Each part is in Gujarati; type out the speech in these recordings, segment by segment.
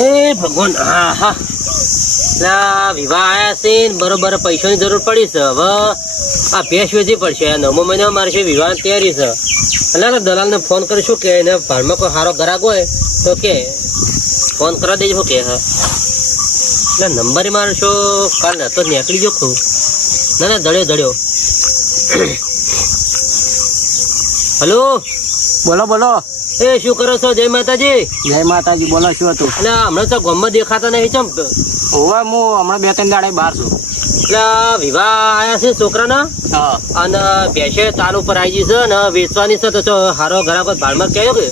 એ ભગવાન, હા હા. ના વિવાહ આવ્યા છે બરોબર, પૈસાની જરૂર પડી છે, હવે આ ભેંસ વેચી પડશે. નવમો મહિનો મારે છે વિવાહ તૈયારી છે. એટલે દલાલ દલાલને ફોન કરીશું કે એને ભાડમાં કોઈ સારો ગ્રાહક હોય તો કે ફોન કરવા દેજો કે, હા. એટલે નંબર મારે છો, કાલ નતો નીકળી જો ખરું ના ના દળ્યો દળ્યો. હલો? બોલો બોલો. એ શું કરો છો? જય માતાજી. જય માતાજી બોલો શું હતું? એટલે હમણાં તો ગમમાં દેખાતા નહીં ચમ હોવે હું હમણાં બે ત્રણ દાડે બહાર છું. એટલે વિવાહ આયા છે છોકરાના? અને ભેંસે તાલ ઉપર આવી છે ને વેચવાની છે તો હારો હારો પર ભાડમાં કહ્યો કે?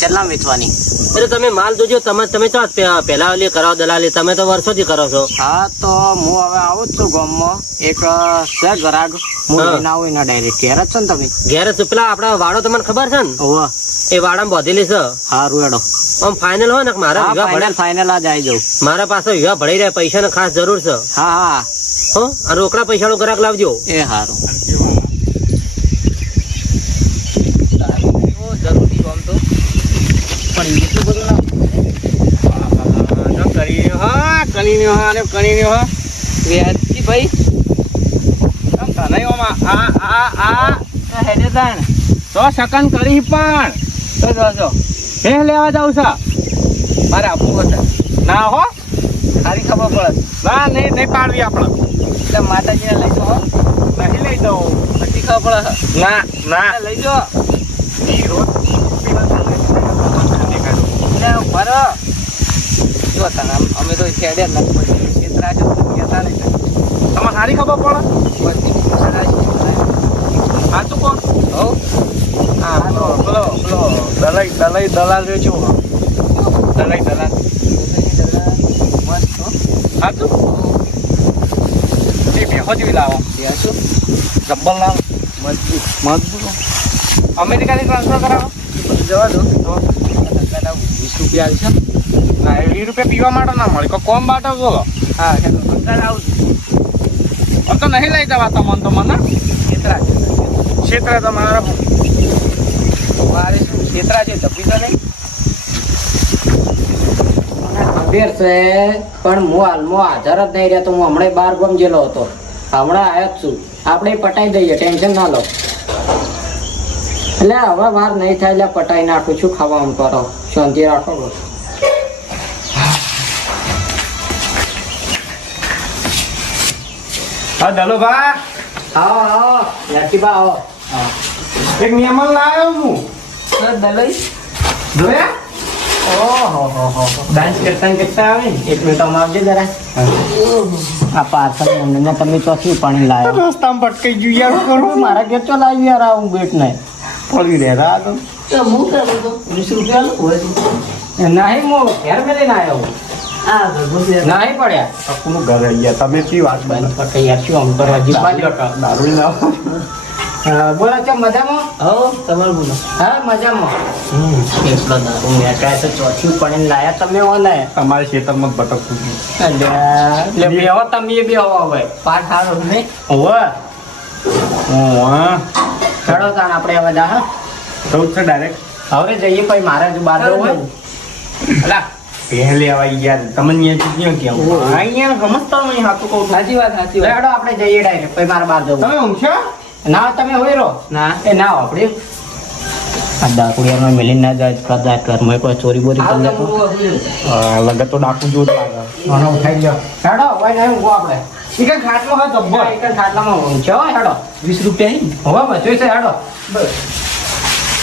એવું વેચવાની? એટલે તમે માલ જોજો તમે તમે તો પેલા પહેલા ઓલી કરાવો દલાલી તમે તો વર્ષોથી કરો છો. હા તો હું હવે આવું છું ગામમાં. એક છે ગરાગ હું. આવું એના ડાયરેક્ટ ઘેર જ છો ને તમે? ઘેર જ પેલા આપડા વાડો તમને ખબર છે ને? ઓહો એ વાડામાં બધેલી છે. હા એડો આમ ફાઇનલ હોય ને મારા વિવાહ ફાઇનલ ફાઇનલ જ આવી જાઉં. મારા પાસે વિવાહ ભળી રહ્યા પૈસા ને ખાસ જરૂર છે. હા હા. હા આ રોકડા પૈસા નું ગ્રાહક લાવજો. એ સારું જરૂરી આમ તો પણ એટલું બધું ના કરી હા કરી ને કરી હા. વ્યાજથી ભાઈ. તને આ આ આ હેડે તાણ. તો સકન કરી પણ. તો જો જો. હે લેવા જાવ છે? મારે આપવું હતા ના હો. સારી ખબર પડે. ના નહીં નહીં પાડવી આપણે. એટલે માતાજીને લઈ જાઓ. નહીં લઈ દઉં નથી ખબર પડે. ના ના. લઈ જાઓ. એટલે જો તને અમે તો છેડે નથી પડી. છો તો કહેતા નહીં તમે સારી ખબર પડે? છો. સાચું કોણ હો? હા પેલો બોલો બોલો. દલાઈ દલાઈ દલાલ રહ્યો છું. દલાઈ દલાલ. સાચું? એ બેહો જેવી લાવો શું જબ્બર લાવો. મજબૂત મજબૂત. અમેરિકાની ટ્રાન્સફર કરાવો. જવા દો. તો વીસ રૂપિયા આવશે ના વીસ રૂપિયા પીવા માટે ના મળે. કોઈ કોમ માટે બોલો. હા ધક્કા લાવું આમ તો નહીં લઈ જવા તમને તો મને. છેતરા છો. તમારા મારે શું છેતરા છે તપી તો નહીં? ખબર છે પણ હું હાલમાં હાજર જ નહીં રહેતો. હું હમણાં બાર ગમ ગયેલો હતો. હમણાં આવ્યો જ છું. આપણે પટાઈ દઈએ ટેન્શન ના લો. એટલે હવે વાર નહીં થાય એટલે પટાઈ નાખું છું ખાવા આમ કરો. શાંતિ રાખો હા દલો ભા આવો આવો યાસીબા આવો એક મહેમાન લાવ્યો હું દલાઈ જોયા ઓહો હો હો ડાન્સ કરતા ને કરતા આવે ને એક મિનિટ આવજો જરા આ પાર્સલ મને તમે ચોથી પાણી લાવ્યો રસ્તામાં ભટકાઈ ગયું યાર કરું મારા ઘેર તો લાવી યાર આવું બેટ નહીં પડી રહ્યા આ તો તો હું કરું તો વીસ રૂપિયા લો હોય નહીં હું ઘેર મેલીને આવ્યો નહીં પડ્યા. સપનું ઘર ગયા. તમે કેવી વાત બંધ પટે યાર શું આમ કરવા જી દારૂ ના હા, બોલો છો મજામાં? હો તમારું બોલો. હા મજામાં. કેટલો દારૂ મેકાય તો ચોથી પડીને લાયા તમે હો ને. તમારે ખેતરમાં જ એટલે બેહો તમે બેહો હવે. પાઠ હારો નહીં. હોવે. ચડો તાણ આપણે હવે જા હા. જ છે ડાયરેક્ટ હવે જઈએ પછી મારે જ બાર જવું. હોય પહેલે આવા યાર તમને અહીંયા ચૂક્યો કેમ. અહીંયા સમજતા નહીં કહું સાચી વાત સાચી વાત. હેડો આપણે જઈએ ડાયરેક્ટ પછી મારે બહાર જવું. તમે ઊંઘ્યા ના તમે હોય રહો. ના. એ ના આપણે. આ ના જાય કદાચ ઘરમાં કોઈ ચોરી બોરી કરી. હા, લગત તો ડાકુ જોર લાગે. મને ઉઠાઈ હેડો હોય નહીં ઊંઘો આપણે. ઈ ખાટલો હોય જબ્બર એક જ ખાટલામાં ઊંઘ છે હેડો. વીસ રૂપિયા? હવે બચ્યું છે હેડો.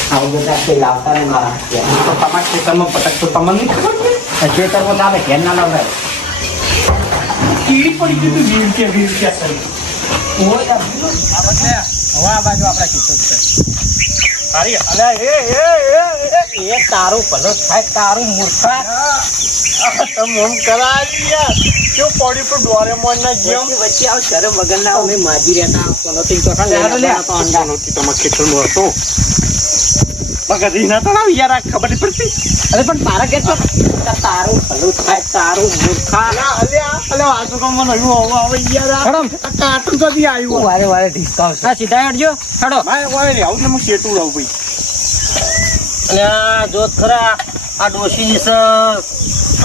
આવું બધા કઈ લાવતા નહીં મારા તો તમારા ખેતરમાં ભટકતો તમને નહીં ખબર છે ખેતરમાં ચાલે ઘેર ના લવડાય કીડી પડી કરી હવે આ બાજુ આપણા ખેતર છે સારી અલ્યા એ એ એ એ તારું ભલો થાય તારું મૂર્ખા તમે એમ કરાવી યાર કેવું પડ્યું તો ડોરેમોન ના જેમ વચ્ચે આવ શરમ અમે માજી રહેતા કોનો તો. તો તમારા ખેતરમાં હતો પગડી ના તળાવ યાર ખબર નહીં પડતી. અરે પણ તારા કે તો તારું ભલું થાય તારું મૂર્ખા. અલ્યા અલ્યા અલ્યા આ તો મને હવે હવે યાર આ હડમ. કાર્ટૂન તો બી આવ્યું વારે વારે ઢીસકાવ હા સીધા હેડજો હડો. મારે હવે રે આવું હું શેટું લાવું ભાઈ. અલ્યા જોત ખરા આ ડોશી છે.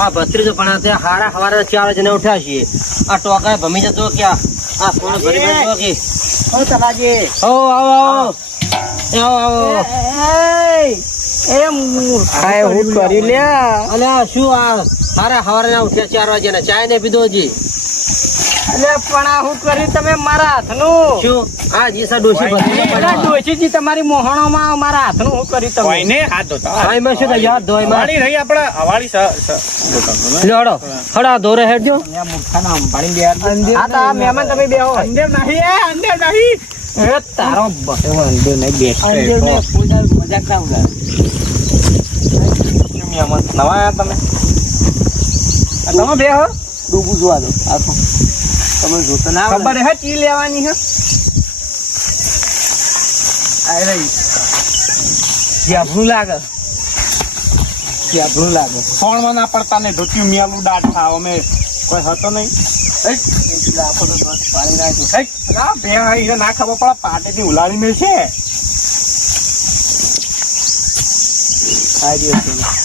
આ ભત્રીજો પણ તે હારા હવારે ચાર જને ઉઠ્યા છીએ. આ ટોકાએ ભમી જતો ક્યાં આ કોણ ભરી ભરી જતો કે? ઓ તલાજી હો આવો આવો. આવો આવો એ મૂર્ખાએ હું કરી અલ્યા શું આ મારા સવારે ના ઉઠ્યા ચાર વાગ્યા ને ચાય ને પીધો હજી. એટલે પણ આ હું કર્યું તમે મારા હાથનું? શું? જી જીસા ડોશી પણ ડોશીજી તમારી મોહણોમાં મારા હાથનું હું કર્યું તમે? કોઈને હાથ ધોતા. આ એમાં શું યાદ ધોયમાં રહી આપણે હવાળી હડો. આ દોરે હેડજો. આ તો મહેમાન તમે બેહો. અંદર નહીં અંદર નહીં. એ તારો અંદર નહીં બેઠો મજાક ના ઉડાડ. નવા આવ્યા તમે? તમે બેહો ડૂબું જોવા દો આખું તમે જોતા ના? ખબર હે ચી લેવાની હે? આઈ રહી. જ્યાભરું લાગે. જ્યાભરું લાગે. ફોનમાં ના પડતા ને ધોતી મિયાલું દાટ થા અમે કોઈ હતો નહીં. ના, ખબર પડે છે.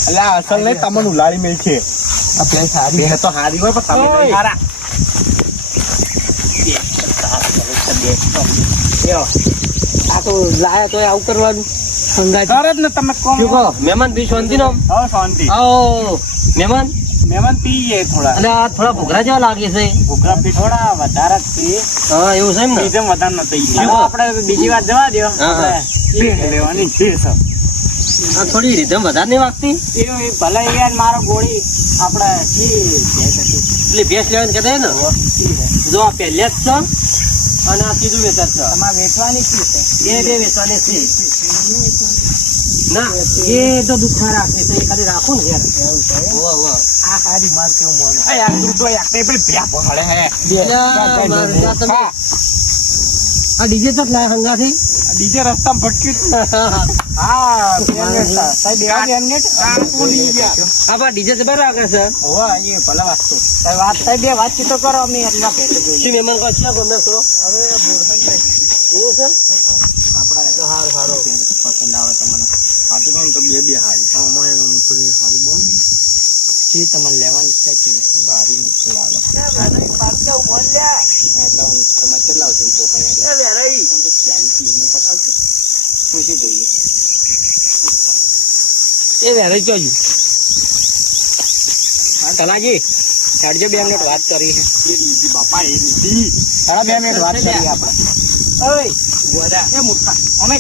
એટલે આ અસલ નહીં તમને ઉલાળી મેલ છે. બે તો હારી હોય પણ તમે નહીં. આ તો લાયા તો આવું કરવાનું. સંગાઈ ઘર ને તમે કહો? મહેમાન બી શાંતિ નો શાંતિ. આવો. મહેમાન પી પીએ થોડા. અને આ થોડા ભૂખરા જેવા લાગે છે. ઘૂઘરા પી થોડા વધારે જ પી હા એવું છે એમ ને? એકદમ વધારે નથી. થઈ કહો? આપણે બીજી વાત જવા દો. આપણે લેવાની છે સર. આ થોડી રીધમ વધારે નહીં વાગતી? એ ભલે યાર મારો ગોળી આપણે. એટલે ભેંસ લેવાની કહેતા ને? જો આ પહેલે જ છે અને આ કીધું વેચાર છે. તમારે વેચવાની શું છે? એ બે વેચવાની છે. ના એ તો દુઃખા રાખે છે એ ખાલી રાખો ને યાર. આ હારી માર કેવું મોન. આ યાર તું તો યાર તે પેલી ભ્યા પકડે હે. અલ્યા, મારે ત્યાં તમે- હા, આ ડીજે તો લાય હંગાથી? ડીજે રસ્તામાં ભટક્યું હા. સાહેબ એવા બેન ને લઈ ગયા. આ બા ડીજે જબર લાગે છે. હોવા એ ભલા વાગતું તો વાત થઈ બે વાતચીત તો કરો અમે એટલા ભેટે જોઈ શું મહેમાન કહો છો ગમે છો હવે બોરહન નહીં એવું છે? આપણે હાર હારો. પસંદ આવે તમને સાચું કહું તો બે બે હારી. હા મને થોડી હારી બોલ જી તમને લેવાની ઈચ્છા છે બારી લાગે એટલે તમે કેટલા આવશે પોકાય પૂછી જોઈએ. એ વેરાઈ જોયું હા તલાજી કાઢજો બે મિનિટ વાત કરી. છે બાપા એ લીધી. સાડા બે મિનિટ વાત કરી આપણે. ઓય એ મૂર્ખા અમે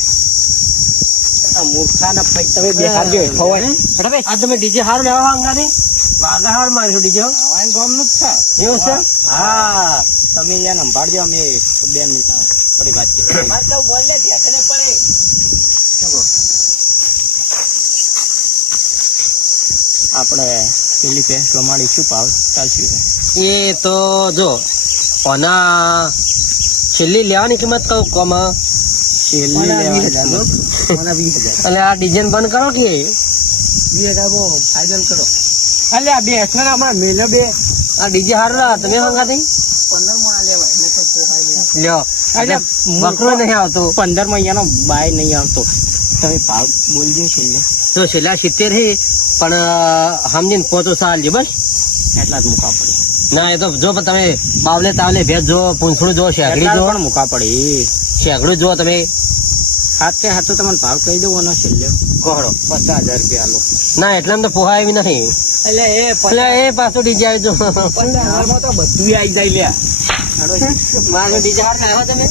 મૂર્ખા ના તમે બે હાથ જો હોય હેઠો આ તમે ડીજે હાર લેવા હંગાથી વાગા મારી માર્યો ડીજે હવાઈ ગામનું જ છે. એવું છે? હા. તમે યાર સંભાળજો અમે બે મિનિટ થોડી વાત કરીએ મારે તો બોલ લે પડે. શું કહો? આપણે પેલી ભેંસ ગમાડી શું ભાવ ચાલશું? એ તો જો ઓના છેલ્લી લેવાની કિંમત કહું કોમ? છેલ્લી લેવાની હજાર. અને આ ડિઝાઇન બંધ કરો કે? ફાઇનલ કરો. અલે આ બે એટલે હમણાં મેલો બે. આ ડીજે હારું લા તમે હંગાથી પંદરમાં તો લ્યો. અલ્યા, બકરો નહીં આવતો પંદરમાં અહીંયાનો બાય નહીં આવતો. તમે ભાવ બોલજો છેલ્લે. તો છેલ્લા સિત્તેર હે પણ સમજીને પહોંચો સાલ બસ. એટલા જ મૂકા પડે. ના એ તો જો તમે બાવલે તાવલે ભેજ જો પૂંછડું જો શેગડી જો પણ મૂકા પડી. શેગડું જો તમે. હાથે હાથે તમને ભાવ કહી દઉં ને છેલ્લે. કોહડો પચાસ હજાર રૂપિયા લો ના એટલે તો પોહાય એવી નહીં એટલે એ એટલે એ પાછું ડીજે આવી જો તો બધું આવી જાય લ્યા. મારો ડીજે હાર ખાયો તમે.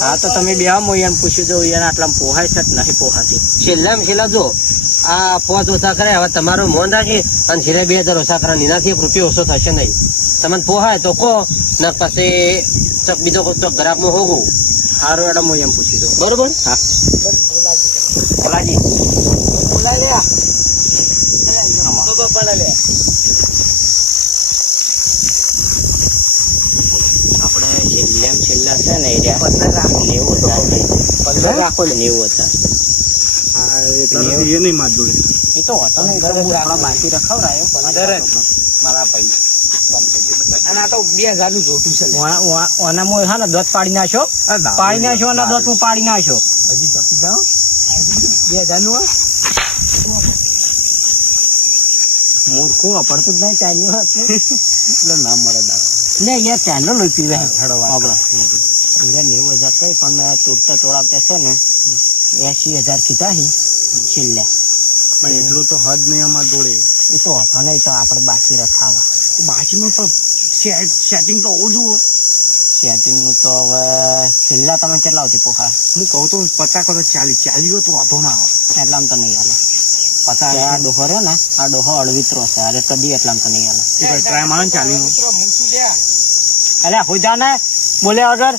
હા તો તમે બે આવો એને પૂછી દો એને આટલા પોહાય છે નહીં પોહાતી. છેલ્લા છેલ્લા જો આ પોચ ઓછા કરે હવે તમારું મોન રાખી અને છેલ્લે બે હજાર ઓછા કરે એનાથી એક રૂપિયો ઓછો થશે નહીં. તમને પોહાય તો કહો ને પછી ચક બીજો ચક ગ્રાહકમાં હોગું સારું એડમ હું એમ પૂછી દઉં બરોબર હા બોલાજી બોલા લે આપણે છેલ્લામાં છેલ્લા છે ને એરિયા પંદર રાખો નેવું હતા પંદર રાખો નેવું હતા એ નહીં માર એ તો હતો નહીં બાકી રખાવરાયો અને આ તો બે હજારનું જોતું છે ઓના- ઓના- હા ને દોત પાડી નાખ્યો. પાડી નાખ્યો અને દોત હું પાડી નાખ્યો. હજી ધપી જાઓ. બે હજારનું મૂર્ખું વાપરતું જ નહીં ચાઇનીઝ હતું એટલે ના મળે દારૂ. ને યાર ચાલો લોહી પીવે આપણે નેવું હજાર કઈ પણ મેં તોડતા તોડાવતા છે ને એસી હજાર કીધા હી. છેલ્લે. પણ એટલું તો હદ નહીં અમાર દોડે એ તો હતો નહીં તો આપણે બાકી રખાવા. બાકીમાં પણ સેટિંગ તો હોવું જોઈએ. સેટિંગનું તો હવે છેલ્લા તમે કેટલા સુધી પોખા હું કહું તો પચાસ કરો ચાલી ચાલી તો વાંધો ના આવે. એટલામાં તો નહીં આવે પચાસ આ ડોહો રહ્યો ને આ ડોહો અળવિત્રો છે. અરે કદી એટલામાં તો નહીં આવે ટ્રાય મારો ચાલી અરે હુજા ને. બોલે વગર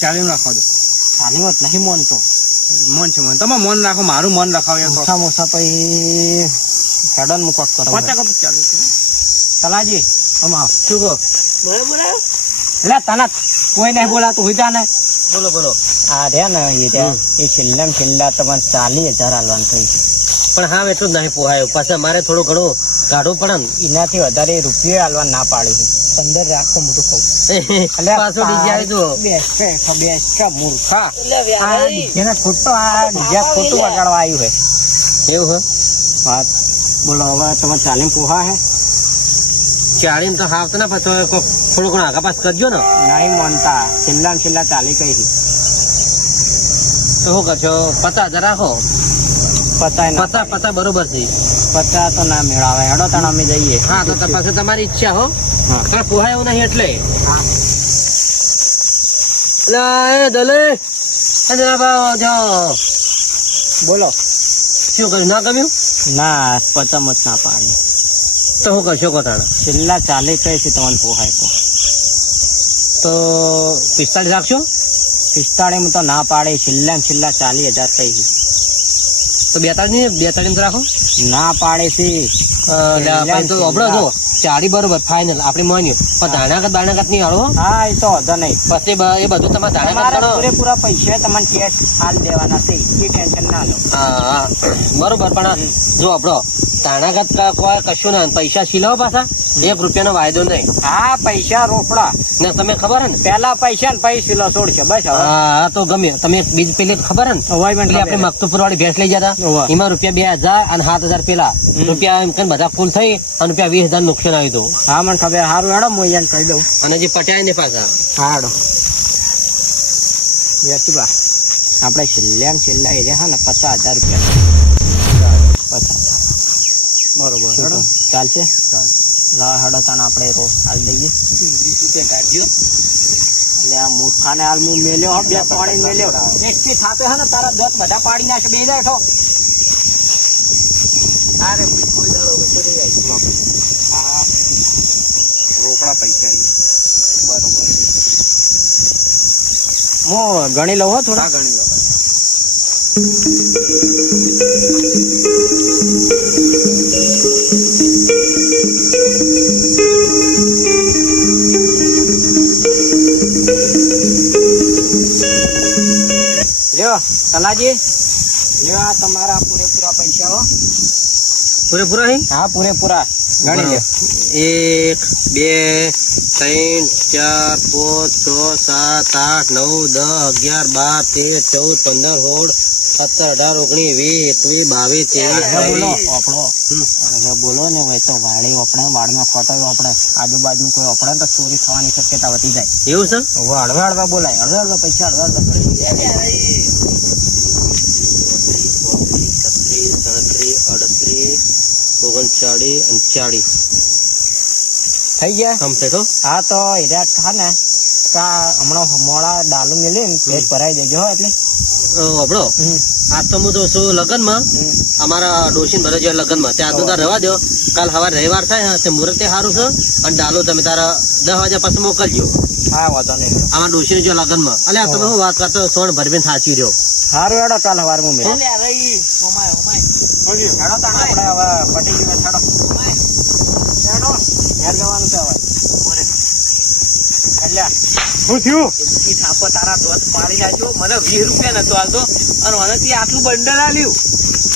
ચાલી રાખો દો. ચાલી હોત નહીં મોનતો મન છે મન. તમે મન રાખો મારું મન રખાવ ઓછા મોછા પછી હેડન મુકટ કરો પચાસ કરો ચાલી તલાજી અમા શું કહો? લે તને કોઈ નહીં બોલાતું હુજા ને બોલો બોલો. આ રહ્યા ને એ રહ્યા. એ છેલ્લા છેલ્લા તમારે ચાલીસ હજાર હાલવાનું થયું છે. પણ હા એટલું જ નહીં પોહાયું. પાછા મારે થોડું ઘણું કાઢવું પડે ને એનાથી વધારે રૂપિયો હાલવા ના પાડ્યું છે. પંદર રાખો મોટું કહું. પાછો ડીજે જુઓ બેસ્ટ બેસ્ટ મૂર્ખા. ડીજેને ખોટો આ ડીજે ખોટું વગાડવા આવ્યું છે. એવું હે? વાત. બોલો હવે તમે ચાલીમ પોહા હે? ચાળીને તો હાવ તો ના પાછો થોડું ઘણું આગા પાસ કરજો ને. નહીં માનતા. છેલ્લા છેલ્લા ચાલી કઈ તો શું કરશો? પચાસ હજાર રાખો. ના પચાસ પચાસ બરોબર છે. પચાસ તો ના મેળાવે. હેડો તણ અમે જઈએ. હા તો પાસે તમારી ઈચ્છા હો. હા. પોહાય એવું નહીં એટલે. એટલે એ દલે. બોલો. શું કર્યું? ના ગમ્યું ના પચમ જ ના પાડી. તો હું કરશો કોતાણા છેલ્લા ચાલે કહે છે તમને પોહાય તો. તો પિસ્તાળીસ રાખશો? પિસ્તાળીમાં તો ના પાડે છેલ્લા છેલ્લા ચાલીસ હજાર કહી છે. તો બેતાળીસ બેતાળીસ રાખો. ના પાડે છે. તો જો ચાળી બરોબર ફાઇનલ આપણે માન્યું. પણ ધાણાકત બાણાકત નહીં હાલો. હા એ તો હતો નહીં. પછી એ બધું તમારે ધાણાકત કરો. પૂરેપૂરા પૈસા તમને કેશ હાલ દેવાના છે. એ ટેન્શન ના લો. હા બરોબર. પણ જો આપણો ધાણાકત કોઈ કશું ના પૈસા સિલાવો પાછા. એક રૂપિયાનો વાયદો નહીં. હા પૈસા રોકડા. ને તમે ખબર હે ને? પેલા પૈસા ને પૈસા લો છોડશે. બસ હા તો ગમે. તમે બીજ પેલી ખબર હે ને? આપણે મકતુપુર વાળી ભેંસ લઈ જતા. એમાં રૂપિયા બે હજાર અને સાત હજાર પેલા. રૂપિયા એમ કરીને બધા કુલ થઈ અને રૂપિયા વીસ હજાર નુકસાન આવ્યું દઉં. હા મને ખબર. સારું હેડો હું અહીંયા કહી દઉં. અને જે પટ્યા ને પાછા. હા હેડો. યતુબા આપણે છેલ્લા છેલ્લા એરિયા હા ને પચાસ હજાર રૂપિયા. પચાસ. બરોબર હેડો. ચાલશે? લા હેડો તાણ આપણે રોજ હાલ દઈએ. એટલે આ મૂર્ખાને હાલ હું મેલ્યો હા બે પાણી મેલ્યો. એકથી થાપે હે ને તારા દોત બધા પાડી નાખે બે જાય છો. અરે કોઈ દાડો વચ્ચે જાય. આ રોકડા પૈસા બરોબર. હું ગણી લઉં હો થોડા? ગણી લો લ્યો તલાજી લ્યો આ તમારા પૂરેપૂરા પૈસા હો. પૂરેપૂરા હે? હા પૂરેપૂરા. ગણી એક બે ત્રણ ચાર પાંચ છ સાત આઠ નવ દસ અગિયાર બાર તેર ચૌદ પંદર સોળ સત્તર અઢાર ઓગણીસ વીસ એકવીસ બાવીસ ત્રેવીસ બોલો. હવે બોલો ને હોય તો વાળી આપણે વાળમાં ખોટો આપણે આજુબાજુ કોઈ આપણે તો ચોરી થવાની શક્યતા વધી જાય. એવું સર હવે હળવે હળવા બોલાય હળવે હળવા પૈસા હળવે હળવે ઓગણચાળીસ અને ચાળીસ થઈ ગયા? કમ્પ્લીટ હો. હા તો હીરા થા ને કા હમણાં મોડા ડાલુ મેલી ને પેટ ભરાઈ દેજો હો એટલે. હમ, આજ તો હું તો છું લગ્નમાં. અમારા ડોશીન ભરે છે લગ્નમાં. ત્યાં તો તાર રહેવા દો કાલ સવારે રવિવાર થાય તે મુહૂર્ત સારું છે. અને ડાલો તમે તારા દસ વાગ્યા પછી મોકલજો. હા વાંધો નહીં. અમારા ડોશી જો લગ્નમાં. અલે આ તમે હું. વાત કરતો સોણ ભરબેન સાચી રહ્યો. સારું એડો કાલ હવાર હું મેળ હેડો તાણ આપણે હવે પટી ગયું હેડો. હેડો. હેર જવાનું છે હવે. એટલે શું થયું? ઈ થાપો તારા દોત પાડી નાખ્યો. મને વીસ રૂપિયા નતો આલતો. અને મને આટલું બંડલ આલ્યું.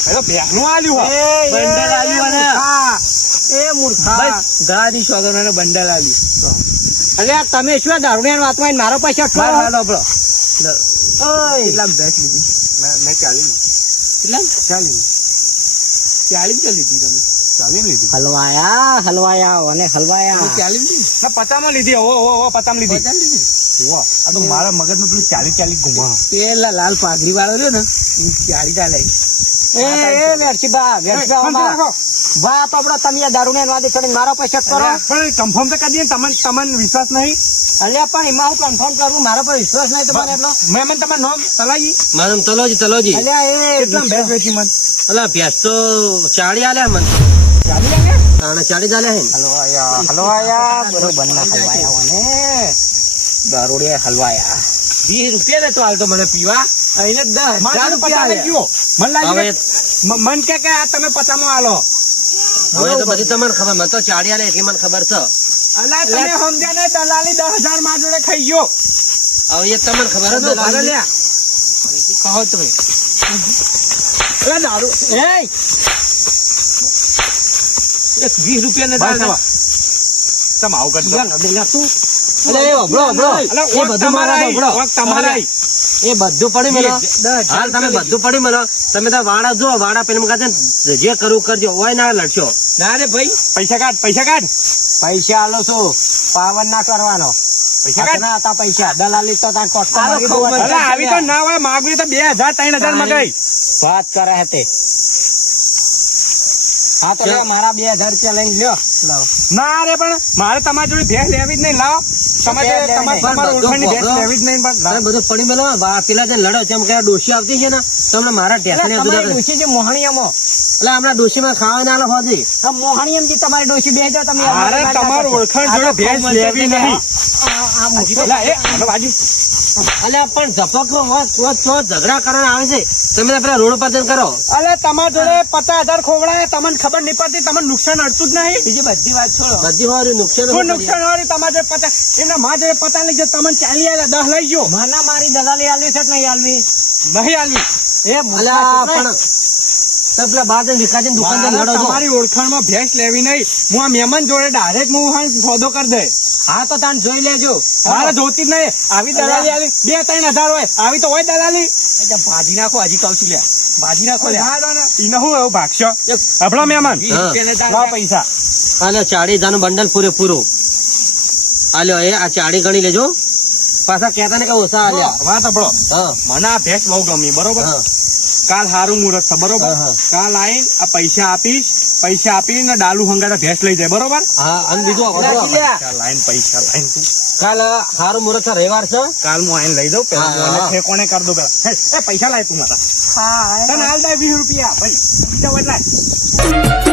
હવે બેહનું આલ્યું બંડલ આલ્યું અને એ મૂર્ખા. બસ ગાડી સોગંદોને બંડલ આલ્યું. એટલે તમે શું દારૂડિયાની વાતમાં મારો પૈસા ઠોરો? હાલો આપણો કેટલા લીધી. મેં ચાલી કેટલા ચાલી ચાલીસ કે લીધી તમે. ચાલી લીધી? હલવાયા હલવાયા અને હલવાયા. ચાલીસ લીધી? ના પચામાં લીધી ઓ ઓ ઓ પચામાં લીધી. પચાસ લીધી? ઓ આ તો મારા મગજમાં પેલું ચાલી ચાલી ઘુમા પેલા લાલ પાઘડી વાળો રહ્યો ને ચાલી ચાલે એ એ વેરસીબા વેરસીબા આમાં. બા તો આપડે તમે દારૂ ને વાદી કરીને મારો પૈસા કરો. પણ કન્ફર્મ તો કરી દઈએ તમને તમને વિશ્વાસ નહીં? અલ્યા પણ એમાં હું કન્ફર્મ કરું? મારા પર વિશ્વાસ નહીં તમારે એટલો? મેં મને તમારું નામ તલાજી મારું તલોજી તલોજી. અલ્યા એ કેટલા ભેંસ વેચી મન? અલ્યા ભેંસ તો ચાળી આલ્યા મન. ચાળી આલ્યા? તાણે ચાળી આલ્યા હે હલો આયા હલો આયા બરોબર ના હલવાયા મને દારૂડે હલવાયા. વીસ રૂપિયા ને તો હાલતો મને પીવા. એને દસ મારે હજાર તો રૂપિયા પચાસ મને લાગે મન કે કે આ તમે પચામાં આલો. હવે તો બધી તમને ખબર મને તો ચાળી એટલી મને ખબર છે. અલા તમે સમજ્યા ને દલાલી દસ હજારમાં જોડે ખાઈ ગયો. હવે એ તમને ખબર જ દલાલી. કહો તમે. અલા દારૂ. એય. એક વીસ રૂપિયા ને તમે આવું કરજો તું. એ હોભળો, હોભળો. અલા, એ બધું તમારા મારા. એ બધું પડી મળો હાલ તમે બધું પડી મળો તમે તો વાડા જો વાડા પેલું કહે જે કરવું કરજો. હોય ના લડશો. ના રે ભાઈ. પૈસા કાઢ પૈસા કાઢ. પૈસા આલો છું. પાવન ના કરવાનો. પૈસા કાઢ. ના હતા પૈસા. દલાલી તો આવી તો ના હોય. માગવી તો બે હજાર ત્રણ હજાર મગાઈ વાત કરે હે તે હા તો લ્યો, મારા બે હજાર રૂપિયા લઈને લ્યો. લાવો. ના અરે પણ મારે તમારી જોડે ભેંસ લેવી જ નહીં. લાવો. તમારે તમારે નહીં. તમારા પણ ઓળખાણની ભેંસ લેવી જ નહીં પણ બધું પડી મેલો પેલા જે લડો જેમ કે ડોશી આવતી છે ને તમને મારા એટલે ટેસને ડોશી જે મોહણીયામાં. એટલે હમણાં ડોશીમાં ખાવા ના લો હોજી મોહણીયામાં જે તમારી ડોશી બે હજાર તમે મારે તમારું ઓળખાણ જોડે ભેંસ લેવી નહીં. આ બાજુ. અલ્યા પણ ઝપકો ઝઘડા કરવાના આવે છે. તમે પેલા રોડ પર કરો. અલે તમારા જોડે પચાસ હજાર ખોવડાય તમને ખબર નહીં પડતી તમને નુકસાન અડતું જ નહીં. બીજી બધી વાત છોડો. બધી હોય નુકસાન શું. નુકસાન વાળી? તમારે જોડે પચાસ એમના માં જોડે પચાસ લઈ જાય તમને ચાલી આવ્યા દસ લઈ ગયો મને મારી દલાલી આલવી છે કે નહીં આલવી? નહીં આલવી. એ અલ્યા પણ તો ઓળખાણમાં દુકાન જઈને લડો છો. ઓળખાણમાં ભેંસ લેવી નહીં. હું આ મહેમાન જોડે ડાયરેક્ટ હું સોદો કરી દે હા તો તાન જોઈ લેજો. મારે જોતી જ નહીં. આવી દલાલી આવી બે ત્રણ હજાર હોય. આવી તો હોય દલાલી. ભાજી નાખો હજી કહું છું લ્યા. ભાજી નાખો લ્યા. ઈને હું એવું ભાગશો? હભળો મહેમાન. ને પૈસા. અને ચાળી હજારનું બંડલ પૂરેપૂરું હાલ્યો એ આ ચાળી ગણી લેજો. પાછા કહેતા ને કે ઓછા હાલ્યા વાત હભળો. મને આ ભેંસ બહુ ગમી બરોબર? કાલ હારું મુહૂર્ત છે બરોબર. કાલ આવીને આ પૈસા આપીશ પૈસા આપીને ડાલુ હંગાતા ભેંસ લઈ જાય બરોબર? હા અને બીજું લાઈન પૈસા લાઈન તું. કાલ હારું મુહૂર્ત છે રવિવાર છે? કાલ હું આઈને લઈ દઉં પેલા આને હા. કરી દઉં પેલા. એ પૈસા લાય તું મારા. હા તને હાલ દે વીસ રૂપિયા ભાઈ. બીજા